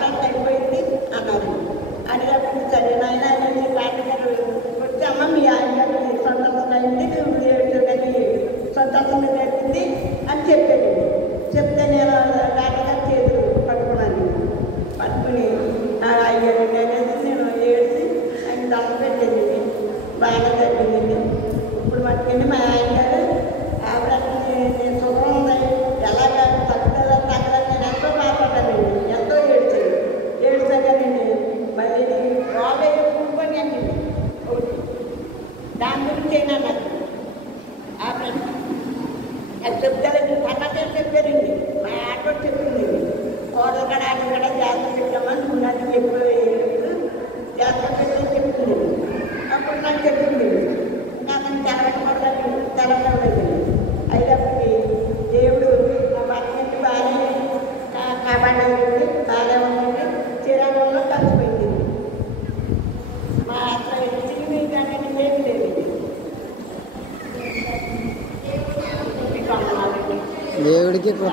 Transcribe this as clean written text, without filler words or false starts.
Contract అయిపోయింది అన్నారు. అనేటప్పుడు సరే నాయన అని గారు వచ్చామా మీ ఆయన గారి సంతోషం అయింది కానీ సంతోషం జరిగింది అని చెప్పాడు. చెప్తే నేను డాక్టర్ గారు చేతులు పట్టుకున్నాను. పట్టుకుని అయ్యారు అనేది నేను ఏడ్చి ఆయన దండం పెట్టేది. బాగా జరిగింది. ఇప్పుడు పట్టుకుని మా ఆయన గారు ఆపరేషన్ నేను శుభ్రం ఉన్నాయి ఎలాగ తగ్గదా తగ్గదని నేను ఎంతో బాధపడ్డానండి. ఎంతో ఏడ్చాగానండి. మళ్ళీ బాగా కూడుకొని అండి ఒకటి దాని గురించి అయినా నాకు ఆపరేషన్ అది చెప్తారండి. తర్వాత చెప్పారండి మా ఆటో చెప్పింది కోడలు కూడా ఆటో కూడా జాగ్రత్త పెట్టామని ఉన్నది ఎక్కువ జాగ్రత్త పెట్టని చెప్తుంది. అప్పుడు నాకు చెప్పింది నాకు తెలవకూడదని తెలవలేదు. అయినప్పటికీ దేవుడు మా భర్తని బాగానే కాపాడేది బాగానే ఉందండి. శ్రీరామంలో కలిసిపోయింది. మా అసలు చిన్ని కానీ ఏమి లేదు. దేవుడికి